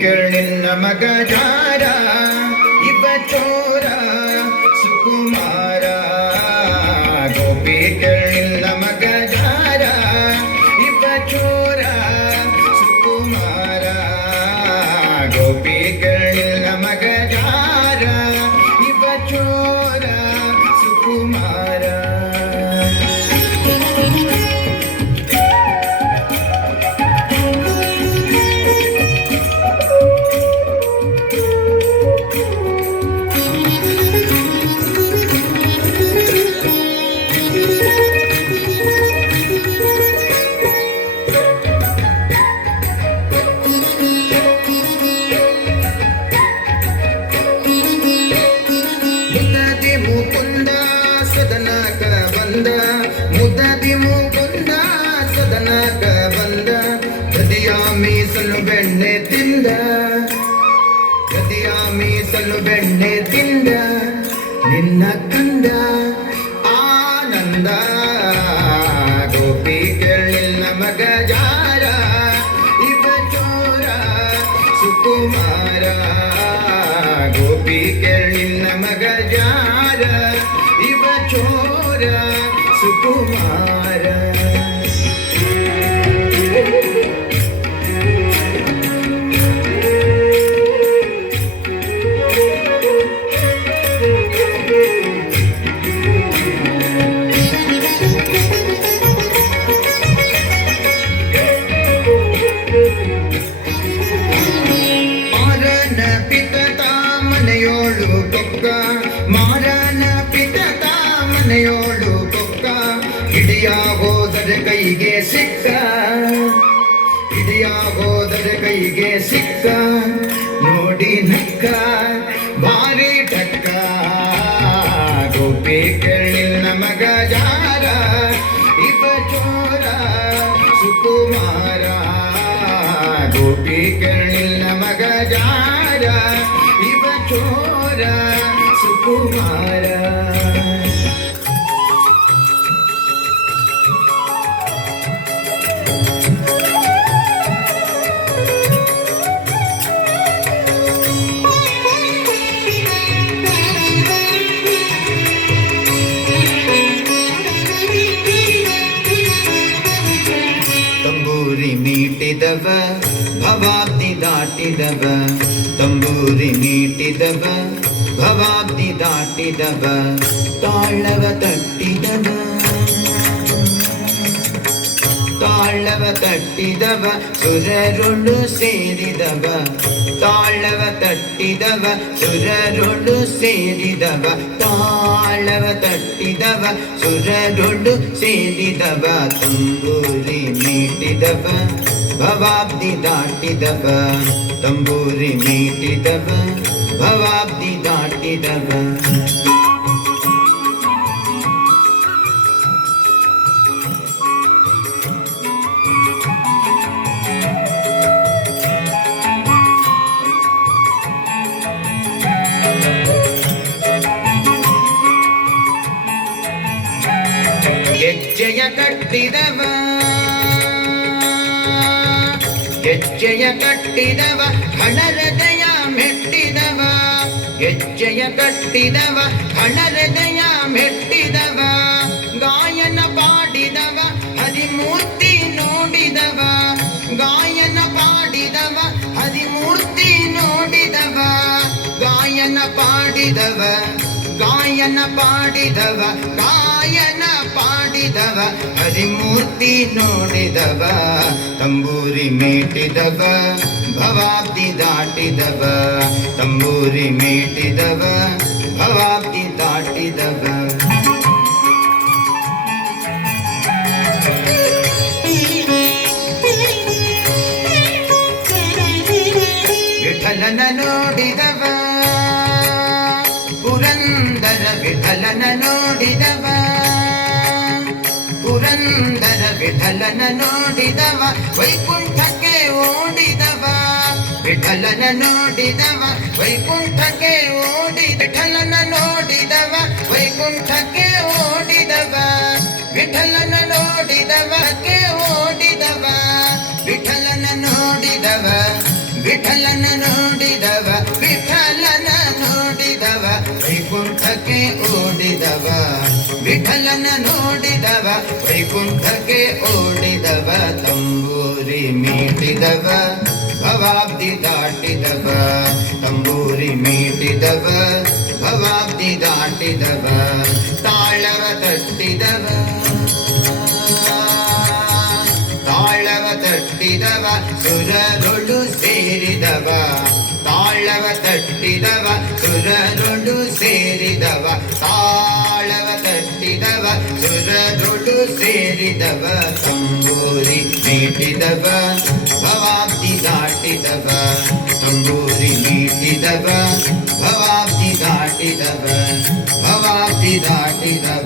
ಕೇಳಿಲ್ಲ ಮಗ ಜಾರ ಇವ ಚೋರ ಸುಕುಮಾರ ಗೋಪಿ ಕೇಳಿಲ್ಲ ಮಗ ಜಾರ ಇವ ಚೋರ ಸುಕುಮಾರ ಗೋಪಿ ಕೇಳಿಲ್ಲ ಮಗ ಜಾರ ಇವ ಚೋರ ಸುಕುಮಾರ ಮುದದಿ ಮುಕುಂದ ಸದನಕ ಬಂದ ಗದಿಯ ಮೀಸಲು ಬೆಣ್ಣೆ ತಿಂದ ಗದಿಯ ಮೀಸಲು ಬೆಣ್ಣೆ ತಿಂದ ನಿನ್ನ ಕಂದ ಆನಂದ ಗೋಪಿ ಕೇಳಿಲ್ಲ ಮಗ ಜಾರ ಇವ ಚೋರ ಸುಕುಮಾರ ಗೋಪಿ ಕೇಳಿಲ್ಲ ಮಗ ಜಾರ ಇವ ಚೋರ ಸುಕುಮಾರ ಮಾರನ ಪಿತತ ಮನೆಯೋಳು ಕೊಕ್ಕ ಮಾರನ ಪಿತತ ಮನೆಯೋಳು ಹಿಡಿಯ ಹೋದರೆ ಕೈಗೆ ಸಿಕ್ಕ ಹಿಡಿಯ ಹೋದರೆ ಕೈಗೆ ಸಿಕ್ಕ ನೋಡಿ ನಕ್ಕ ಭಾರಿ ಟಕ್ಕ ಗೋಪಿ ಕೇಳಿಲ್ಲ ಮಗ ಜಾರ ಇವ ಚೋರ ಸುಕುಮಾರ ಗೋಪಿ ಕೇಳಿಲ್ಲ ಮಗ ಜಾರ ಇವ ಚೋರ ಸುಕುಮಾರ ಮೀಟಿದವ ಭವಾಬ್ದಿ ದಾಟಿದವ ತಂಬೂರಿ ಮೀಟಿದವ ಭವಾಬ್ದಿ ದಾಟಿದವ ತಾಳವ ತಟ್ಟಿದವ ತಾಳವ ತಟ್ಟಿದವ ಸುರರೊಳು ಸೇರಿದವ ತಾಳವ ತಟ್ಟಿದವ ಸುರರೊಳು ಸೇರಿದವ ತಾಳವ ತಟ್ಟಿದವ ಸುರರೊಳು ಸೇರಿದವ ತಂಬೂರಿ ಮೀಟಿದವ ಭವಾಬ್ದಿ ದಾಟಿದವ ತಂಬೂರಿ ಮೀಟಿದವ ಭವಾಬ್ದಿ ದಾಟಿದವ ಗೆಜ್ಜೆಯ ಕಟ್ಟಿದವ ಗೆಜ್ಜೆಯ ಕಟ್ಟಿದವ ಹಣರದಯ ಮೆಟ್ಟಿದವ ಗೆಜ್ಜೆಯ ಕಟ್ಟಿದವ ಹಣರದಯ ಮೆಟ್ಟಿದವ ಗಾಯನ ಪಾಡಿದವ ಹರಿಮೂರ್ತಿ ನೋಡಿದವ ಗಾಯನ ಪಾಡಿದವ ಹರಿಮೂರ್ತಿ ನೋಡಿದವ ಗಾಯನ ಪಾಡಿದವ ಗಾಯನ ಪಾಡಿದವ ಗಾಯನ ಪಾಡಿದವ ಹರಿಮೂರ್ತಿ ನೋಡಿದವ ತಂಬೂರಿ ಮೀಟಿದವ ಭವಾಬ್ದಿ ದಾಟಿದವ ತಂಬೂರಿ ಮೀಟಿದವ ಭವಾಬ್ದಿ ದಾಟಿದವ ವಿಠಲನ ನೋಡಿದವ ಪುರಂದರ ವಿಠಲನ ನೋಡಿದವ ಪುರಂದರ ವಿಠಲನ ನೋಡಿದವ ವೈಕುಂಠಕ್ಕೆ ಓಡಿದವ ವಿಠಲನ ನೋಡಿದವ ವೈಕುಂಠಕ್ಕೆ ಓಡಿ ವಿಠಲನ ನೋಡಿದವ ವೈಕುಂಠಕ್ಕೆ ಓಡಿದವ ವಿಠಲನ ನೋಡಿದವಕ್ಕೆ ಓಡಿದವ ವಿಠಲನ ನೋಡಿದವ ವಿಠಲನ ವಿಠಲನ ನೋಡಿದವ ವೈಕುಂಠಕ್ಕೆ ಓಡಿದವ ತಂಬೂರಿ ಮೀಟಿದವ ಭವಾಬ್ದಿ ದಾಟಿದವ ತಂಬೂರಿ ಮೀಟಿದವ ಭವಾಬ್ದಿ ದಾಟಿದವ ತಾಳವ ತಟ್ಟಿದವ ತಾಳವ ತಟ್ಟಿದವ ಸುರರೊಳು ಸೇರಿದವ ತಾಳವ ತಟ್ಟಿದವ ಸುರರೊಳು ಸೇರಿದವ ತಾಳವ ತಟ್ಟಿದವ ಸುರರೊಳು ಸೇರಿದವ ತಂಬೂರಿ ಮೀಟಿದವ ಭವಾಬ್ದಿ ದಾಟಿದವ ತಂಬೂರಿ ಮೀಟಿದವ ಭವಾಬ್ದಿ ದಾಟಿದವ ಭವಾಬ್ದಿ ದಾಟಿದವ